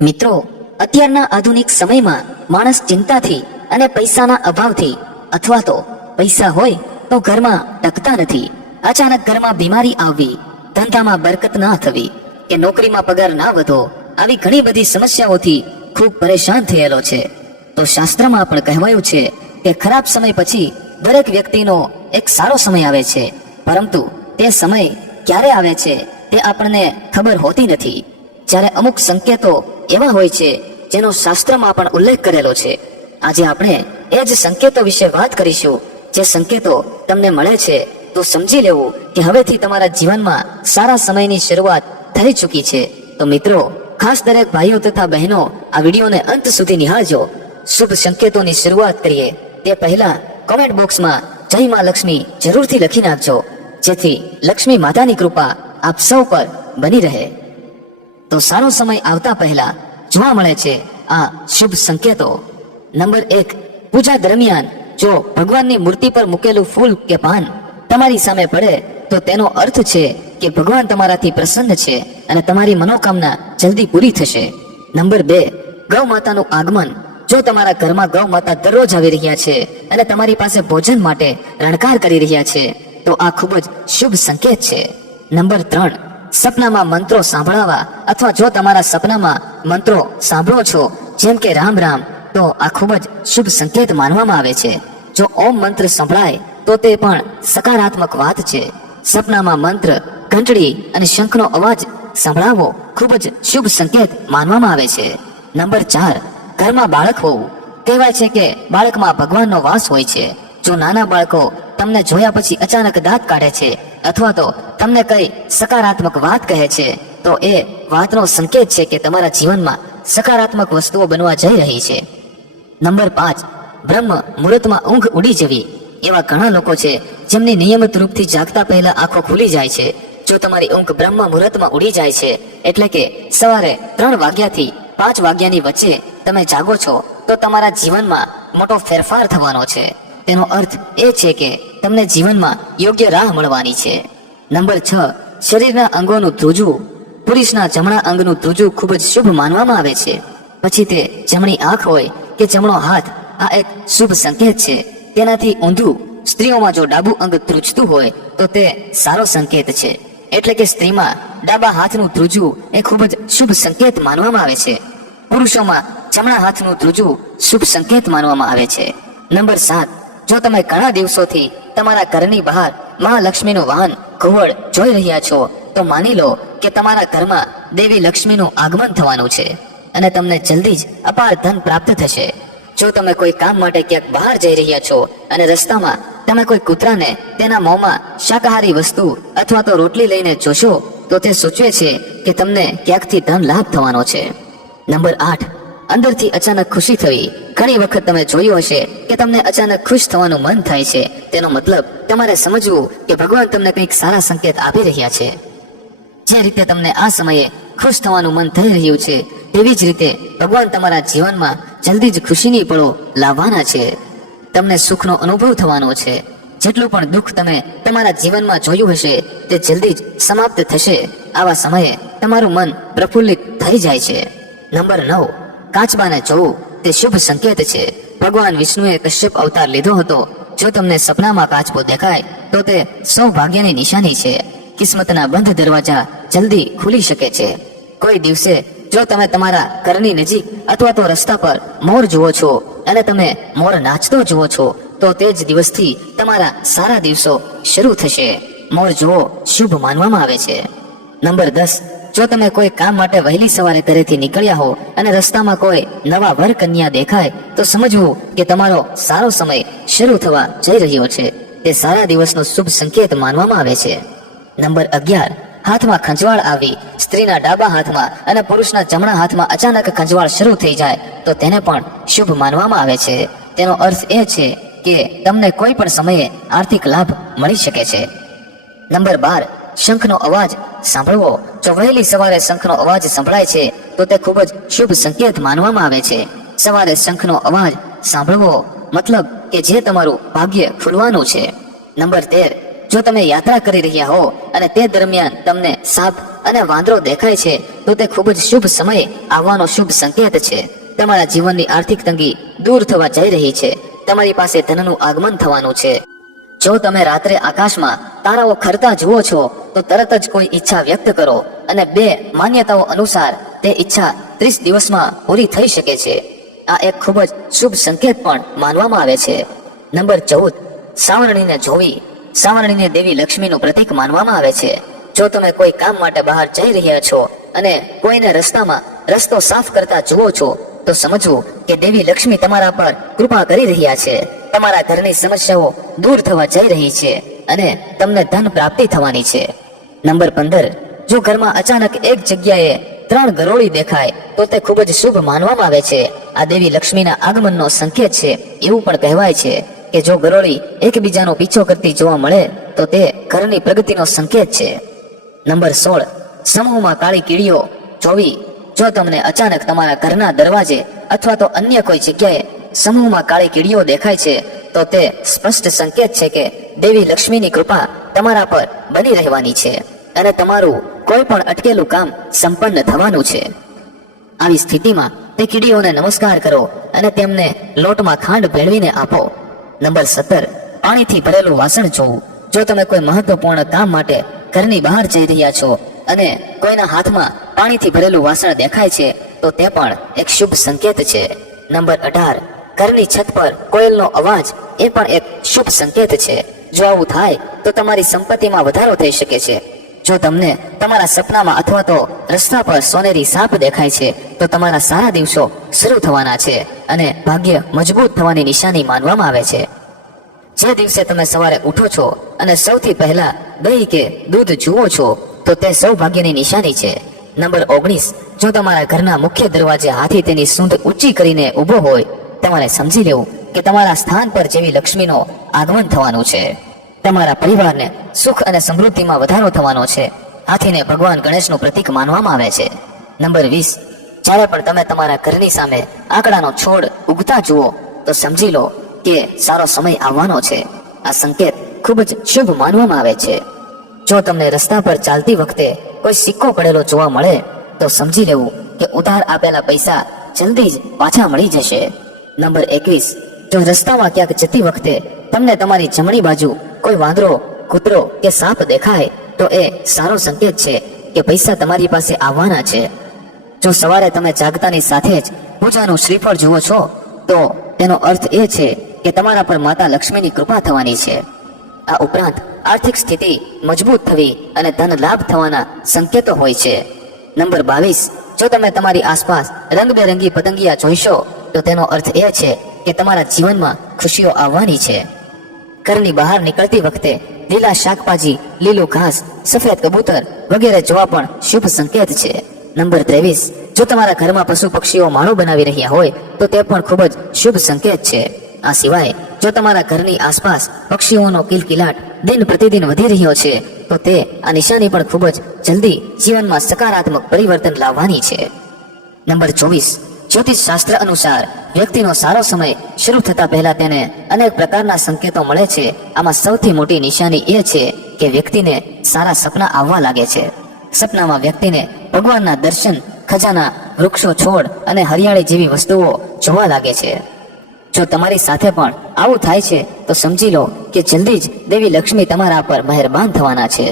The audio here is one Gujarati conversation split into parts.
મિત્રો, અત્યારના આધુનિક સમયમાં માણસ ચિંતાથી અને પૈસાના અભાવથી અથવા તો પૈસા હોય તો ઘરમાં ટકતા નથી, અચાનક ઘરમાં બીમારી આવવી, ધંધામાં બરકત ના થવી કે નોકરીમાં પગાર ના વધો, આવી ઘણી બધી સમસ્યાઓથી ખૂબ પરેશાન થયેલો છે. તો શાસ્ત્રમાં પણ કહેવાયું છે કે ખરાબ સમય પછી દરેક વ્યક્તિનો એક સારો સમય આવે છે, પરંતુ તે સમય ક્યારે આવે છે તે આપણને ખબર હોતી નથી. જ્યારે અમુક સંકેતો એવા હોય છે જેનો શાસ્ત્રમાં પણ ઉલ્લેખ કરેલો છે. આજે આપણે એ જ સંકેતો વિશે વાત કરીશું. જે સંકેતો તમને મળે છે તો સમજી લેવું કે હવેથી તમારા જીવનમાં સારા સમયની શરૂઆત થઈ ચૂકી છે. તો મિત્રો, ખાસ દરેક ભાઈઓ તથા બહેનો આ વિડીયોને અંત સુધી નિહાળજો. શુભ સંકેતોની શરૂઆત કરીએ તે પહેલા કોમેન્ટ બોક્સમાં જય માં લક્ષ્મી જરૂરથી લખી નાખજો, જેથી લક્ષ્મી માતાની કૃપા આપ સૌ પર બની રહે. તો સારો સમય આવતા પહેલા જોવા મળે છે આ શુભ સંકેતો. નંબર 1, પૂજા દરમિયાન જો ભગવાનની મૂર્તિ પર મૂકેલું ફૂલ કે પાન તમારી સામે પડે તો તેનો અર્થ છે કે ભગવાન તમારાથી પ્રસન્ન છે અને તમારી મનોકામના જલ્દી પૂરી થશે. નંબર 2, ગૌ માતાનું આગમન. જો તમારા ઘરમાં ગૌ માતા દરરોજ આવી રહ્યા છે અને તમારી પાસે ભોજન માટે રણકાર કરી રહ્યા છે તો આ ખૂબ જ શુભ સંકેત છે. નંબર 3, સપનામાં મંત્રો સાંભળવા અથવા જો તમારા સપનામાં મંત્રો સાંભળો છો જેમ કે રામ રામ, તો આ ખૂબ જ શુભ સંકેત માનવામાં આવે છે. જો ઓમ મંત્ર સંભળાય તો તે પણ સકારાત્મક વાત છે. સપનામાં મંત્ર, ઘંટડી અને શંખનો અવાજ સંભળાવવો ખૂબ જ શુભ સંકેત માનવામાં આવે છે. નંબર 4, ઘરમાં બાળક હોવું. કહેવાય છે કે બાળકમાં ભગવાનનો વાસ હોય છે. જો નાના બાળકો તમને જોયા પછી અચાનક દાંત કાઢે છે અથવા તો તમને કઈ સકારાત્મક વાત કહે છે તો એ વાતનો સંકેત છે કે તમારા જીવનમાં સકારાત્મક વસ્તુઓ બનવા જઈ રહી છે. નંબર 5, બ્રહ્મ મુહૂર્તમાં ઊંઘ ઉડી જવી. એવા ઘણા લોકો છે જેમની નિયમિત રૂપથી જાગતા પહેલા આંખો ખુલી જાય છે. જો તમારી ઊંઘ બ્રહ્મ મુહૂર્તમાં ઉડી જાય છે એટલે કે સવારે 3 વાગ્યાથી 5 વાગ્યાની વચ્ચે તમે જાગો છો તો તમારા જીવનમાં મોટો ફેરફાર થવાનો છે. તેનો અર્થ એ છે કે તમને જીવનમાં યોગ્ય રાહ મળવાની છે. નંબર 6, શરીરના અંગોનું ધ્રુજવું. પુરુષના જમણા અંગનું ધ્રુજવું ખૂબ જ શુભ માનવામાં આવે છે. પછી તે જમણી આંખ હોય કે જમણો હાથ, આ એક શુભ સંકેત છે. તેનાથી ઊંધું સ્ત્રીઓમાં જો ડાબું અંગ ધ્રુજતું હોય તો તે સારો સંકેત છે. એટલે કે સ્ત્રીમાં ડાબા હાથનું ધ્રુજવું એ ખૂબ જ શુભ સંકેત માનવામાં આવે છે. પુરુષોમાં જમણા હાથનું ધ્રુજવું શુભ સંકેત માનવામાં આવે છે. નંબર 7, જો તમે ઘણા દિવસોથી તમારા ઘરની બહાર મહાલક્ષ્મીનું વાહન ઘુવડ જોઈ રહ્યા છો તો માની લો કે તમારા ઘરમાં દેવી લક્ષ્મીનું આગમન થવાનું છે અને તમને જલ્દી જ અપાર ધન પ્રાપ્ત થશે. જો તમે કોઈ કામ માટે ક્યાંક બહાર જઈ રહ્યા છો અને રસ્તામાં તમે કોઈ કૂતરાને તેના મોંમાં શાકાહારી વસ્તુ અથવા તો રોટલી લઈને જોશો તો તે સૂચવે છે કે તમને ક્યાંકથી ધન લાભ થવાનો છે. નંબર 8, અંદરથી અચાનક ખુશી થવી. ઘણી વખત તમે જોયું હશે કે તમને અચાનક ખુશ થવાનું મન થાય છે. તેનો મતલબ તમારે સમજવું કે ભગવાન તમને કંઈક સારા સંકેત આપી રહ્યા છે. જે રીતે તમને આ સમયે ખુશ થવાનું મન થઈ રહ્યું છે તેવી જ રીતે ભગવાન તમારા જીવનમાં જલ્દી જ ખુશીની પળો લાવવાના છે. તમને સુખનો અનુભવ થવાનો છે. જેટલું પણ દુઃખ તમે તમારા જીવનમાં જોયું હશે તે જલ્દી જ સમાપ્ત થશે. આવા સમયે તમારું મન પ્રફુલ્લિત થઈ જાય છે. નંબર 9, કાચબાને જોવું. તે શુભ સંકેત છે. ભગવાન વિષ્ણુએ કશ્યપ અવતાર લીધો હતો. જો તમને સપનામાં કાચબો દેખાય તો તે સૌભાગ્યની નિશાની છે. કિસ્મતના બંધ દરવાજા જલ્દી ખુલી શકે છે. કોઈ દિવસે જો તમે તમારા ઘરની નજીક અથવા તો રસ્તા પર મોર જુઓ છો અને તમે મોર નાચતો જુઓ છો તો તે જ દિવસથી તમારા સારા દિવસો શરૂ થશે. મોર જોવો શુભ માનવામાં આવે છે. નંબર 10, જો તમે કોઈ કામ માટે વહેલી સવારે ઘરેથી નીકળ્યા હો અને રસ્તામાં કોઈ નવા વર કન્યા દેખાય તો સમજવું કે તમારો સારો સમય શરૂ થવા જઈ રહ્યો છે. તે સારા દિવસનો શુભ સંકેત માનવામાં આવે છે. નંબર 11, હાથમાં ખંજવાળ આવી. સ્ત્રીના ડાબા હાથમાં અને પુરુષના જમણા હાથમાં અચાનક ખંજવાળ શરૂ થઈ જાય તો તેને પણ શુભ માનવામાં આવે છે. તેનો અર્થ એ છે કે તમને કોઈ પણ સમયે આર્થિક લાભ મળી શકે છે. નંબર 12, શંખનો અવાજ સાંભળવો. જો વહેલી સવારે શંખનો અવાજ સંભળાય છે તો તે ખૂબ જ શુભ સંકેત માનવામાં આવે છે. સવારે શંખનો અવાજ સાંભળવો મતલબ કે જે તમારું ભાગ્ય ખુલવાનું છે. નંબર 13, જો તમે યાત્રા કરી રહ્યા હો અને તે દરમિયાન તમને સાપ અને વાંદરો દેખાય છે તો તે ખૂબ જ શુભ સમય આવવાનો શુભ સંકેત છે. તમારા જીવનની આર્થિક તંગી દૂર થવા જઈ રહી છે. તમારી પાસે ધનનું આગમન થવાનું છે. જો તમે રાત્રે આકાશમાં તારાઓ ખરતા જુઓ છો તો તરત જ કોઈ ઈચ્છા વ્યક્ત કરો અને 2 માન્યતાઓ અનુસાર તે ઈચ્છા 30 દિવસમાં પૂરી થઈ શકે છે. આ એક ખૂબ જ શુભ સંકેત પણ માનવામાં આવે છે. નંબર 14, સાવરણીને જોવી. સાવરણીને દેવી લક્ષ્મીનું પ્રતીક માનવામાં આવે છે. જો તમે કોઈ કામ માટે બહાર જઈ રહ્યા છો અને કોઈને રસ્તામાં રસ્તો સાફ કરતા જુઓ છો તો સમજવું કે દેવી લક્ષ્મી તમારા પર કૃપા કરી રહ્યા છે. તમારા ઘરની સમસ્યાઓ દૂર થવા જઈ રહી છે અને તમને ધન પ્રાપ્તિ થવાની છે. નંબર 15, જો ઘરમાં અચાનક એક જગ્યાએ 3 ગરોળી દેખાય તો તે ખૂબ જ શુભ માનવામાં આવે છે. આ દેવી લક્ષ્મીના આગમનનો સંકેત છે. એવું પણ કહેવાય છે કે જો ગરોળી એકબીજાનો પીછો કરતી જોવા મળે તો તે ઘરની પ્રગતિનો સંકેત છે. નંબર 16, સમૂહમાં કાળી કીડીઓ જોવી. જો તમને અચાનક તમારા ઘરના દરવાજે અથવા તો અન્ય કોઈ જગ્યાએ સમૂહમાં કાળી કીડીઓ દેખાય છે તો તે સ્પષ્ટ સંકેત છે કે દેવી લક્ષ્મીની કૃપા તમારા પર બની રહેવાની છે અને તમારું કોઈ પણ અટકેલું કામ સંપન્ન થવાનું છે. આવી સ્થિતિમાં તે કીડીઓને નમસ્કાર કરો અને તેમને લોટમાં ખાંડ ભેળવીને આપો. નંબર 17, પાણીથી ભરેલું વાસણ જોવું. જો તમે કોઈ મહત્વપૂર્ણ કામ માટે ઘરની બહાર જઈ રહ્યા છો અને કોઈના હાથમાં પાણીથી ભરેલું વાસણ દેખાય છે તો તે પણ એક શુભ સંકેત છે. નંબર 18, ઘરની છત પર કોયલનો અવાજ એ પણ એક શુભ સંકેત છે. જો આવું થાય તો તમારી સંપત્તિમાં વધારો થઈ શકે છે. જો તમને તમારા સપનામાં અથવા તો રસ્તા પર સોનેરી સાપ દેખાય છે તો તમારા સારા દિવસો શરૂ થવાના છે અને ભાગ્ય મજબૂત થવાની નિશાની માનવામાં આવે છે. જે દિવસે તમે સવારે ઉઠો છો અને સૌથી પહેલા દહીં કે દૂધ જુઓ છો તો તે સૌભાગ્યની નિશાની છે. નંબર 19, જો તમારા ઘરના મુખ્ય દરવાજે હાથી તેની સૂંઢ ઊંચી કરીને ઊભો હોય તમારે સમજી લેવું કે તમારા સ્થાન પર જેવી લક્ષ્મીનો આગમન થવાનું છે. તમારા પરિવારને સુખ અને સમૃદ્ધિમાં વધારો થવાનો છે. હાથીને ભગવાન ગણેશનું પ્રતીક માનવામાં આવે છે. નંબર 20, જ્યારે પણ તમે તમારા ઘરની સામે આંકડાનો છોડ ઉગતા જુઓ તો સમજી લો કે સારો સમય આવવાનો છે. આ સંકેત ખૂબ જ શુભ માનવામાં આવે છે. જો તમને રસ્તા પર ચાલતી વખતે કોઈ સિક્કો પડેલો જોવા મળે તો સમજી લેવું કે ઉધાર આપેલા પૈસા જલ્દી જ પાછા મળી જશે. નંબર 21, જો રસ્તામાં ક્યાંક જતી વખતે તમને તમારી જમણી બાજુ કોઈ વાંદરો, કૂતરો કે સાપ દેખાય તો એ સારો સંકેત છે કે પૈસા તમારી પાસે આવવાના છે. જો સવારે તમે જાગતાની સાથે જ પૂજાનું શ્રીફળ જુઓ છો તો તેનો અર્થ એ છે કે તમારા પર માતા લક્ષ્મીની કૃપા થવાની છે. આ ઉપરાંત આર્થિક સ્થિતિ મજબૂત થવી અને ધન લાભ થવાના સંકેતો હોય છે. નંબર 22, જો તમે તમારી આસપાસ રંગબેરંગી પતંગિયા જોઈશો તો તેનો અર્થ એ છે કે તમારા જીવનમાં ખુશીઓ આવવાની છે. ઘરની બહાર નીકળતી વખતે લીલા શાકભાજી, લીલું ઘાસ, સફેદ કબૂતર વગેરે જોવા પણ શુભ સંકેત છે. નંબર 23, જો તમારા ઘરમાં પશુ પક્ષીઓ માળો બનાવી રહ્યા હોય તો તે પણ ખૂબ જ શુભ સંકેત છે. આ સિવાય જો તમારા ઘરની આસપાસ પક્ષીઓનો કિલકિલાટ દિન પ્રતિદિન વધી રહ્યો છે તો તે આ નિશાની પણ ખૂબ જ જલ્દી જીવનમાં સકારાત્મક પરિવર્તન લાવવાની છે. નંબર 24, જ્યોતિષ શાસ્ત્ર અનુસાર વ્યક્તિનો સારો સમય શરૂ થતા પહેલા તેને અનેક પ્રકારના સંકેતો મળે છે. આમાં સૌથી મોટી નિશાની એ છે કે વ્યક્તિને સારા સપના આવવા લાગે છે. સપનામાં વ્યક્તિને ભગવાનના દર્શન, ખજાના, વૃક્ષો, છોડ અને હરિયાળી જેવી વસ્તુઓ જોવા લાગે છે. જો તમારી સાથે પણ આવું થાય છે તો સમજી લો કે જલ્દી જ દેવી લક્ષ્મી તમારા પર મહેરબાન થવાના છે.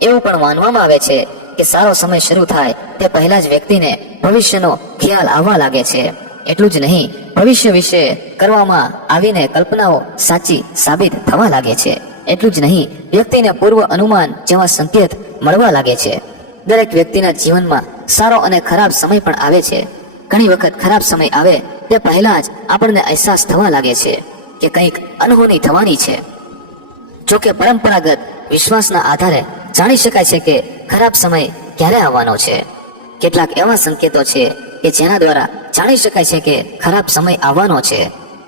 એવું પણ માનવામાં આવે છે કે સારો સમય શરૂ થાય તે પહેલા જ વ્યક્તિને ભવિષ્યનો ખ્યાલ આવવા લાગે છે. એટલું જ નહીં, ભવિષ્ય વિશે કરવામાં આવીને કલ્પનાઓ સાચી સાબિત થવા લાગે છે. એટલું જ નહીં, વ્યક્તિને પૂર્વ અનુમાન જેવા સંકેત મળવા લાગે છે. દરેક વ્યક્તિના જીવનમાં સારો અને ખરાબ સમય પણ આવે છે. ઘણી વખત ખરાબ સમય આવે તે પહેલા જ આપણને અહેસાસ થવા લાગે છે કે કંઈક અનહોની થવાની છે. જો કે પરંપરાગત વિશ્વાસના આધારે જાણી શકાય છે કે ખરાબ સમય ક્યારે આવવાનો છે. કેટલાક એવા સંકેતો છે કે જેના દ્વારા જાણી શકાય છે કે ખરાબ સમય આવવાનો છે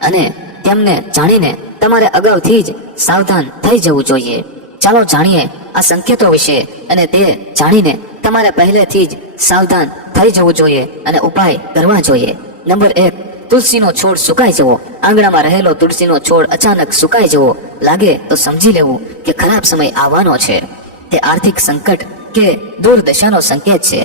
અને તેમને જાણીને તમારે અગાઉથી જ સાવધાન થઈ જવું જોઈએ. ચાલો જાણીએ આ સંકેતો વિશે અને તે જાણીને તમારે પહેલેથી જ સાવધાન થઈ જવું જોઈએ અને ઉપાય કરવા જોઈએ. નંબર 1, તુલસીનો છોડ સુકાઈ જવો. આંગણામાં રહેલો તુલસીનો છોડ અચાનક સુકાઈ જવો લાગે તો સમજી લેવું કે ખરાબ સમય આવવાનો છે. તે આર્થિક સંકટ કે દુર્દશાનો સંકેત છે.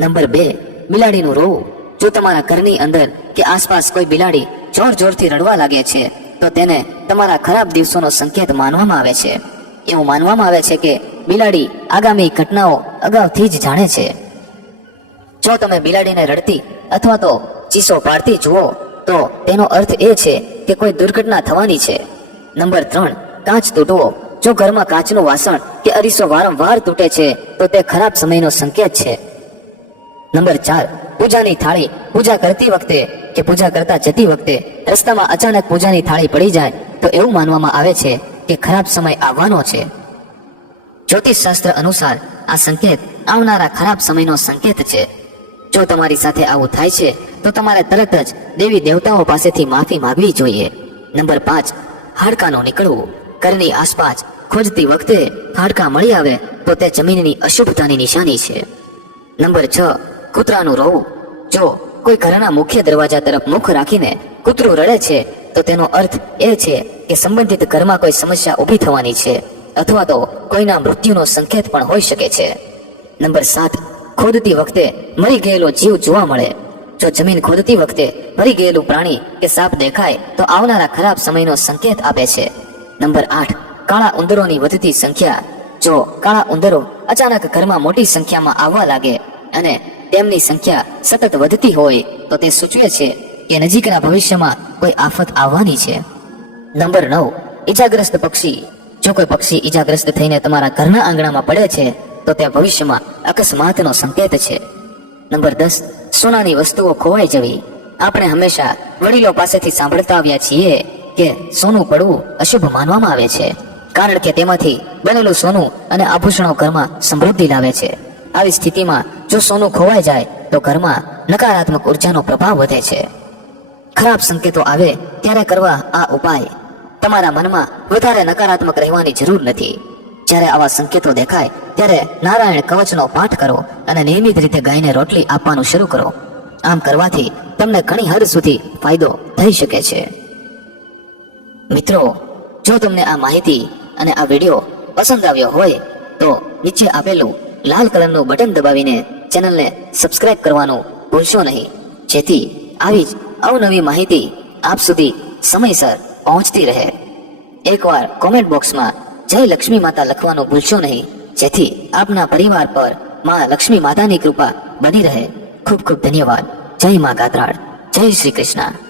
નંબર 2, બિલાડીનું રોવું. જો તમારા ઘરની અંદર કે આસપાસ કોઈ બિલાડી જોર જોરથી રડવા લાગે છે તો તેને તમારા ખરાબ દિવસોનો સંકેત માનવામાં આવે છે. એવું માનવામાં આવે છે કે બિલાડી આગામી ઘટનાઓ અગાઉથી જ જાણે છે. જો તમે બિલાડીને રડતી અથવા તો ચીસો પાડતી જુઓ તો તેનો અર્થ એ છે કે કોઈ દુર્ઘટના થવાની છે. નંબર 3, કાચ તૂટવો. જો ઘરમાં કાચનું વાસણ કે અરીસો વારંવાર તૂટે છે તો તે ખરાબ સમયનો સંકેત છે. નંબર 4, પૂજાની થાળી. પૂજા કરતી વખતે કે પૂજા કરતા જતી વખતે રસ્તામાં અચાનક પૂજાની થાળી પડી જાય તો એવું માનવામાં આવે છે કે ખરાબ સમય આવવાનો છે. જ્યોતિષ શાસ્ત્ર અનુસાર આ સંકેત આવનારા ખરાબ સમયનો સંકેત છે. જો તમારી સાથે આવું થાય છે તો તમારે તરત જ દેવી દેવતાઓ પાસેથી માફી માંગવી જોઈએ. નંબર 5, હાડકાનું નીકળવું. ઘરની આસપાસ ખોજતી વખતે હાડકાં મળી આવે તો તે જમીનની અશુભતાની નિશાની છે. નંબર 6, કૂતરાનું રોવું. જો કોઈ ઘરના મુખ્ય દરવાજા તરફ મુખ રાખીને કૂતરું રડે છે તો તેનો અર્થ એ છે કે સંબંધિત ઘરમાં કોઈ સમસ્યા ઊભી થવાની છે અથવા તો કોઈના મૃત્યુનો સંકેત પણ હોઈ શકે છે. નંબર 7, ખોદતી વખતે મરી ગયેલો જીવ જોવા મળે. જો જમીન ખોદતી વખતે મરી ગયેલું પ્રાણી કે સાપ દેખાય તો આવનારા ખરાબ સમયનો સંકેત આપે છે. નંબર 8, કાળા ઉંદરોની વધતી સંખ્યા. જો કાળા ઉંદરો અચાનક ઘરમાં મોટી સંખ્યામાં આવવા લાગે અને તેમની સંખ્યા સતત વધતી હોય તો તે સૂચવે છે કે નજીકના ભવિષ્યમાં કોઈ આફત આવવાની છે. નંબર 9, ઈજાગ્રસ્ત પક્ષી. જો કોઈ પક્ષી ઈજાગ્રસ્ત થઈને તમારા ઘરના આંગણામાં પડે છે તો તે ભવિષ્યમાં અકસ્માતનો સંકેત છે. નંબર 10, સોનાની વસ્તુઓ ખોવાઈ જવી. આપણે હંમેશા વડીલો પાસેથી સાંભળતા આવ્યા છીએ કે સોનું પડવું અશુભ માનવામાં આવે છે કારણ કે તેમાંથી બનેલું સોનું અને આભૂષણો ઘરમાં સમૃદ્ધિ લાવે છે. આવી સ્થિતિમાં જો સોનું ખોવાઈ જાય તો ઘરમાં નકારાત્મક ઉર્જાનો પ્રભાવ વધે છે. ખરાબ સંકેતો આવે ત્યારે કરવા આ ઉપાય. તમારા મનમાં વધારે નકારાત્મક રહેવાની જરૂર નથી. જ્યારે આવા સંકેતો દેખાય ત્યારે નારાયણ કવચનો પાઠ કરો અને નિયમિત રીતે ગાયને રોટલી આપવાનું શરૂ કરો. આમ કરવાથી તમને ઘણી હદ સુધી ફાયદો થઈ શકે છે. મિત્રો, જો તમને આ માહિતી અને આ વિડીયો પસંદ આવ્યો હોય તો નીચે આપેલું લાલ કલરનું બટન દબાવીને ચેનલને સબસ્ક્રાઇબ કરવાનું ભૂલશો નહીં, જેથી આવી જ અવનવી માહિતી આપ સુધી સમયસર પહોંચતી રહે. એકવાર કોમેન્ટ બોક્સમાં જય લક્ષ્મી માતા લખવાનું ભૂલશો નહીં, જેથી આપના પરિવાર પર માં લક્ષ્મી માતાની કૃપા બની રહે. ખૂબ ખૂબ ધન્યવાદ. જય માં ગાત્રાળ. જય શ્રી કૃષ્ણ.